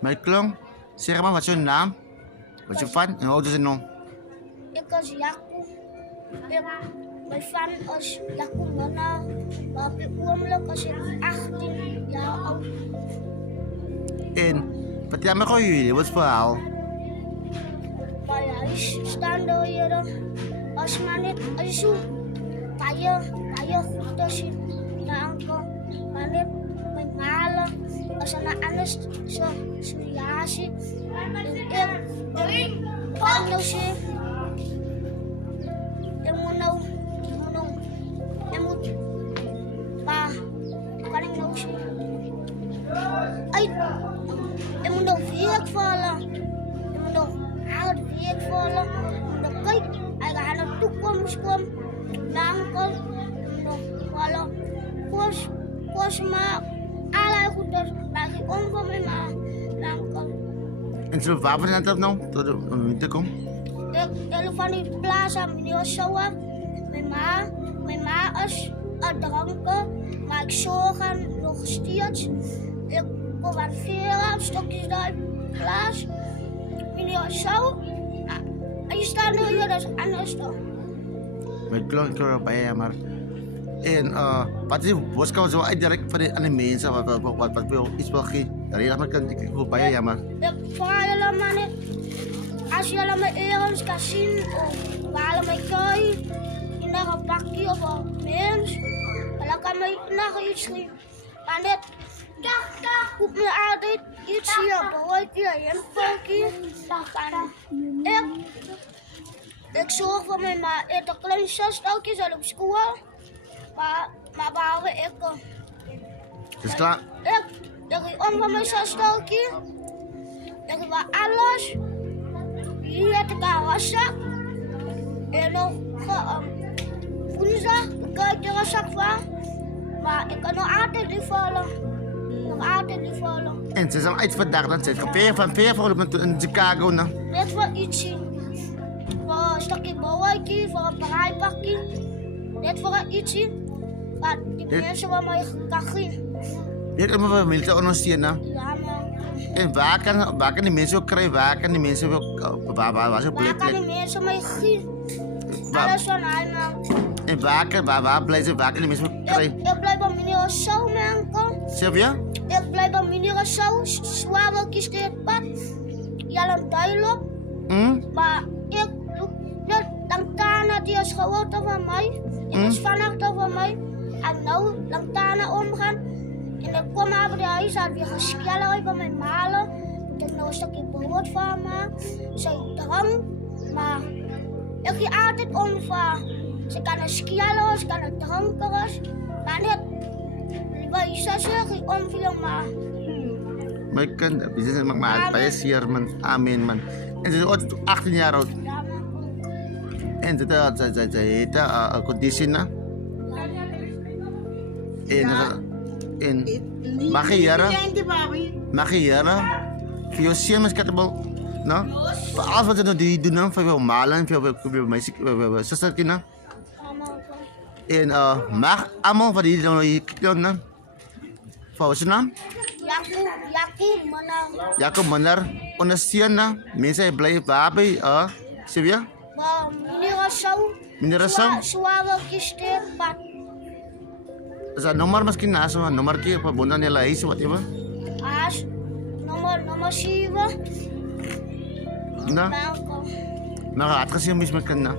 Michael, zeg maar, wat is je naam? Wat is je fan en hoe oud is je nou? Ik was Jacob. Mijn fan was Jacob Mana. Maar op het ogenblik was ik 18 jaar oud. En vertel me gewoon jullie, wat is het verhaal? Maar ja, ik sta hier. Als maar net als je kayak goed als je aankomt. Maar net met malen. Als er naar anders zo ja zit. Ik kan nou zien. Ik moet maar kan ik nou zien? Ik moet nog werk vallen. Ik moet nog hard werk vallen. Ik moet nog kijken. Ik ga naar de toekomst komen. Dan kan ik nog vallen. Koos maar allerlei goed. Dan ik om van mijn ma. Dan kan En zullen we wapen aan het nou? Tot de winter komt? ik van die plaats aan meneer Sauer. Mijn ma is dronken, maar ik zorg nog steeds. Ik kom aan 4 stokjes daar in de plaats. Meneer Sauer, en je staat nu hier, dat is anders dan. Michael, ik hoor bij je, maar... En wat is je boodschap zo uitdirect aan de mensen? Wat wil iets wil geven? Ik wil bij je, maar... Ik vraag jullie maar niet. Als jullie me ergens kan zien, of waar mij krijgen, in een pakje of een mens, dan kan mij nog iets geven. Maar net, hoeft me altijd iets hier, broodje, een pakje. Ik zorg voor mij maar eet een klein 6 stukjes al op school, maar behalve ik. Is klaar? Ik ga om van mijn 6 stukjes. Ik ga alles. Hier heb ik een raszak. En nog woensdag kijk ik de raszak van. Maar ik kan nog altijd niet vallen. En ze zijn uit vandaag, dan zit je van in Chicago. Net voor iets zien. Voor een stukje bouwwijkje, voor een parijpakje. Net voor iets zien. Maar die mensen waar mij kan gaan. Dit is mijn familie ondersteunen. Ja, man. En waar kan die mensen ook krijgen? Waar kan die mensen ook... Waar ze Waar kan die mensen mij gaan? Alles van hij, man. En waar blijven ze? Waar kan die mensen ook krijgen? Ik blijf bij meneer Sau, man. Sylvia? Ik blijf bij meneer Sau. Zwaar wil ik het pad. Ja, dan duidelijk. Maar ik doe Lantana, die is groter van mij. Die is vanachter van mij. En nou Lantana omgaan. En ik kom naar de huis uit weer geschellen bij mijn malen. Moet ik nou een stukje brood van maken. Zij drang. Maar ik ga altijd omvaren. Ze kan een skjellen, ze kan een drankeres. Maar net, bij ze zeggen omviel maar. Maar ik kan dat. Business maakt maar uit. Bij je hier, man. Amen, man. En ze is 18 jaar oud. Ja, man. En ze heet een conditie, na. En mag je jaren? Voor je zeer miskatable. No? Voor alles wat ze die doen, voor je malen, voor je meisje, zuster, kinderen. En mag allemaal wat die doen, voor wat is je naam? Jacob Manar. Ondersteunen, mensen blijven waarbij, Sylvia? Meneer Rassau? Zwaar wil ik pad. Sa nomor mungkin na so nomor ki pabundan nila is whatever. As nomor 7. Na. Nakaat kasi yung mismo kan na.